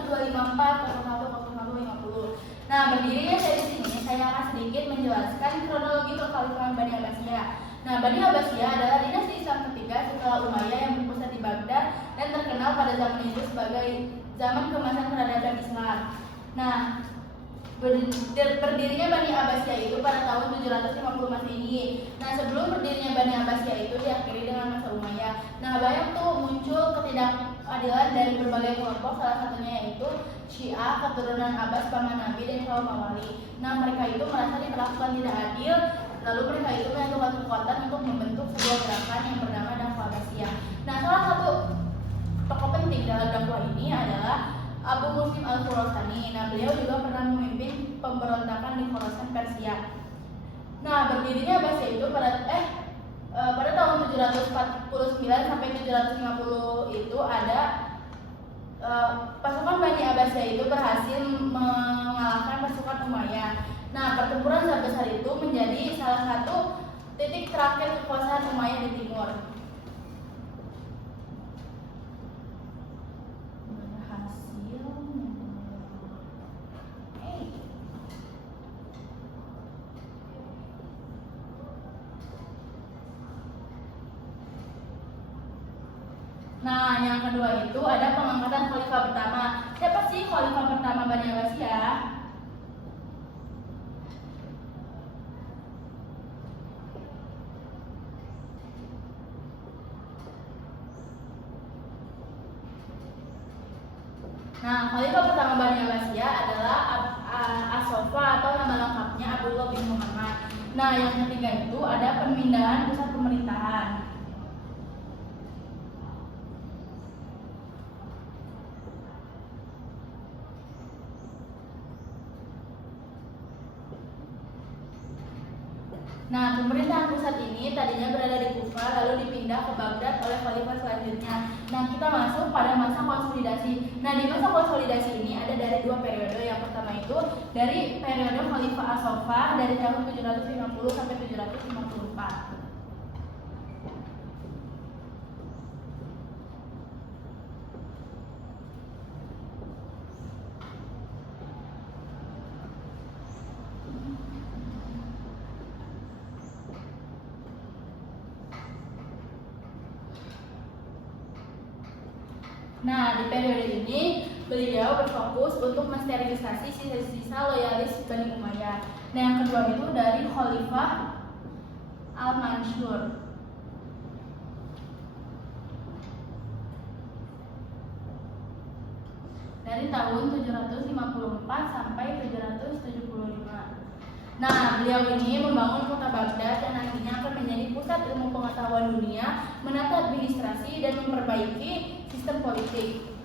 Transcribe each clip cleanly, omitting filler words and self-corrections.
1254 Nah, berdirinya dari sini saya akan sedikit menjelaskan kronologi kekhalifahan Bani Abbasiyah. Nah, Bani Abbasiyah adalah dinasti Islam ketiga setelah Umayyah yang berpusat di Baghdad dan terkenal pada zaman itu sebagai zaman kemasan peradaban Islam. Nah, berdirinya Bani Abbasiyah itu pada tahun 750 Masehi. Nah, sebelum berdirinya Bani Abbasiyah itu diakhiri dengan masa Umayyah. Nah, banyak tuh muncul ketidakadilan dari berbagai kelompok, salah satunya yaitu Syiah, keturunan Abbas, paman Nabi, dan kaum Mawali. Nah, mereka itu merasa diperlakukan tidak adil, lalu mereka itu menyatukan kekuatan untuk membentuk sebuah gerakan yang bernama Dakwah Abbasiyah. Nah, salah satu tokoh penting dalam dakwah ini adalah Abu Muslim Al-Khurasani. Nah, beliau juga pernah memimpin pemberontakan di Khorasan Persia. Nah, berdirinya Abbasiyah itu pada tahun 749 sampai 750 itu ada pasukan Bani Abbasiyah itu berhasil mengalahkan pasukan Umayyah. Nah, pertempuran besar itu menjadi salah satu titik terakhir kekuasaan Umayyah di timur. Nah, yang kedua itu ada pengangkatan khalifah pertama. Siapa sih khalifah pertama Bani Abbasiyah? Nah, khalifah pertama Bani Abbasiyah adalah As-Sofa atau nama lengkapnya Abdullah bin Muhammad. Nah, yang ketiga itu ada pemindahan pusat pemerintahan. Nah, pemerintahan pusat ini tadinya berada di Kufah lalu dipindah ke Baghdad oleh khalifah selanjutnya. Nah, kita masuk pada masa konsolidasi. Nah, di masa konsolidasi ini ada dari dua periode. Yang pertama itu dari periode Khalifah As-Sofa dari tahun 750 sampai 754. Nah, di periode ini beliau berfokus untuk mensterilisasi sisa-sisa loyalis Bani Umayyah. Nah, yang kedua itu dari Khalifah Al-Mansur. Dari tahun 754 sampai 775. Nah, beliau ini membangun kota Baghdad dan nantinya akan menjadi pusat ilmu pengetahuan dunia, menata administrasi dan memperbaiki sistem politik.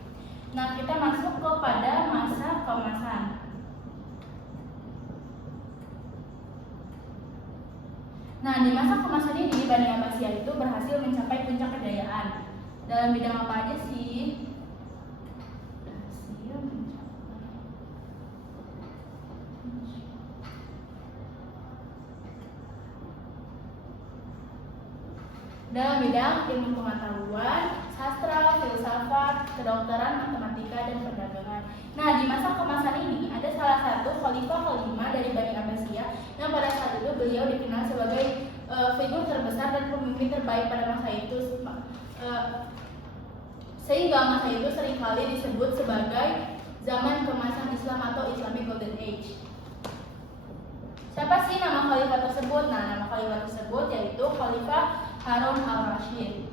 Nah, kita masuk kepada masa keemasan. Nah, di masa keemasan ini Bani Abbasiyah itu berhasil mencapai puncak kejayaan. Dalam bidang apa aja sih? Dalam bidang ilmu pengetahuan, sastra, filsafat, kedokteran, matematika, dan perdagangan. Nah, di masa keemasan ini ada salah satu khalifah kelima dari Bani Abbasiyah yang pada saat itu beliau dikenal sebagai figur terbesar dan pemimpin terbaik pada masa itu, sehingga masa itu seringkali disebut sebagai zaman keemasan Islam atau Islamic Golden Age. Siapa sih nama khalifah tersebut? Nah, nama khalifah tersebut yaitu Khalifah Harun al-Rashid.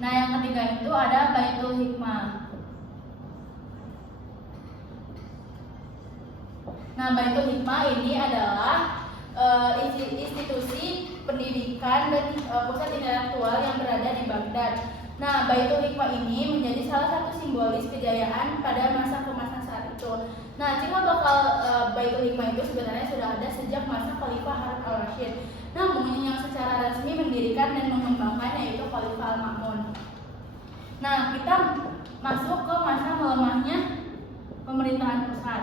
Nah, yang ketiga itu ada Baitul Hikmah. Nah, Baitul Hikmah ini adalah institusi pendidikan dan pusat intelektual yang berada di Baghdad. Nah, Baitul Hikmah ini menjadi salah satu simbolis kejayaan pada masa keemasan saat itu. Nah, cikal bakal Baitul Hikmah itu sebenarnya sudah ada sejak masa Khalifah Harun al-Rashid. Namun yang secara resmi mendirikan dan mengembangkan yaitu Khalifah Al-Ma'mun. Nah, kita masuk ke masa melemahnya pemerintahan pusat.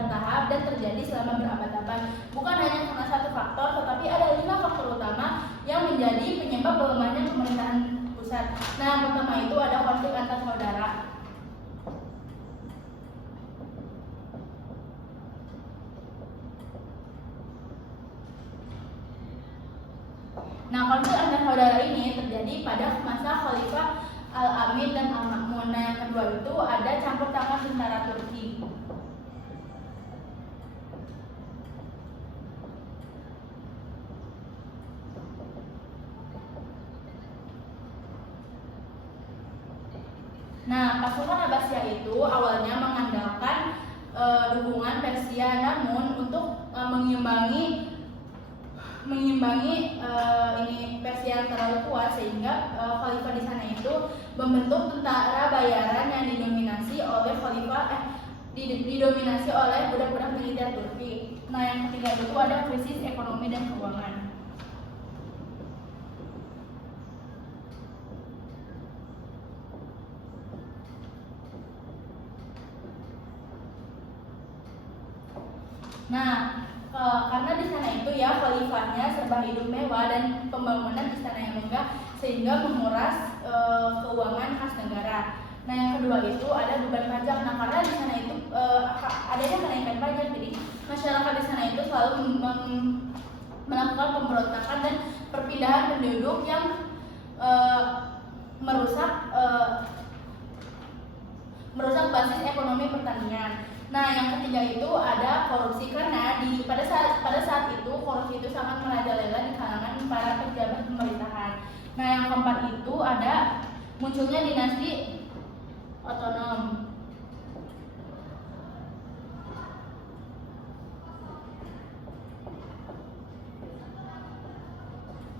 bertahap dan terjadi selama berabad-abad. Bukan hanya karena satu faktor, tetapi ada 5 faktor utama yang menjadi penyebab melemahnya pemerintahan pusat. Nah, yang pertama itu ada konflik antar saudara. Nah, konflik antar saudara ini terjadi pada masa Khalifah Al-Amin dan Al-Ma'mun. Nah, yang kedua itu ada campur tangan tentara Turki. Nah, pasukan Abbasiyah itu awalnya mengandalkan dukungan Persia, namun untuk mengimbangi ini Persia yang terlalu kuat, sehingga khalifah di sana itu membentuk tentara bayaran yang didominasi oleh didominasi oleh budak-budak militer Turki. Nah, yang ketiga itu ada krisis ekonomi dan keuangan. Nah, karena di sana itu ya khalifahnya serba hidup mewah dan pembangunan istana yang megah, sehingga menguras keuangan khas negara. Nah, yang kedua itu ada beban pajak. Nah, karena di sana itu adanya kenaikan pajak, jadi masyarakat di sana itu selalu melakukan pemberontakan dan perpindahan penduduk yang merusak basis ekonomi pertanian. Nah, yang ketiga itu ada korupsi, karena pada saat itu korupsi itu sangat merajalela di kalangan para pejabat pemerintahan. Nah, yang keempat itu ada munculnya dinasti otonom.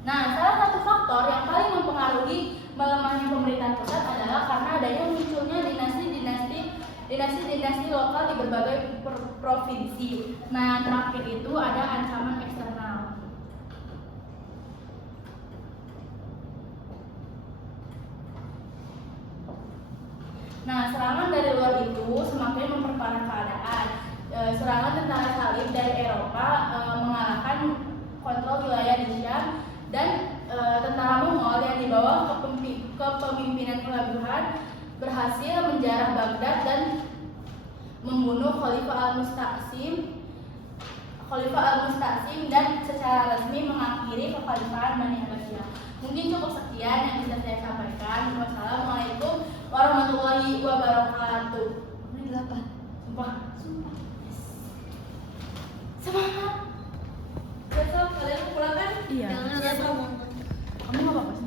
Nah, salah satu faktor yang paling mempengaruhi melemahnya pemerintahan pusat adalah karena adanya munculnya dinasti lokal di berbagai provinsi. Nah, yang terakhir itu ada ancaman eksternal. Nah, serangan dari luar itu semakin memperparah keadaan. Serangan tentara salib dari Eropa mengalahkan kontrol wilayah di Syam, dan tentara Mongol yang dibawa kepemimpinan Kulabuhan berhasil menjarah Baghdad dan membunuh Khalifah Al-Musta'sim dan secara resmi mengakhiri kekhalifahan Bani Abbasiyah. Mungkin cukup sekian yang bisa saya sampaikan. Wassalamualaikum warahmatullahi wabarakatuh. Ini 8. Sumpah. Semangat. Besok kalian pulang kan? Iya. Jangan lupa. Kamu nggak apa-apa?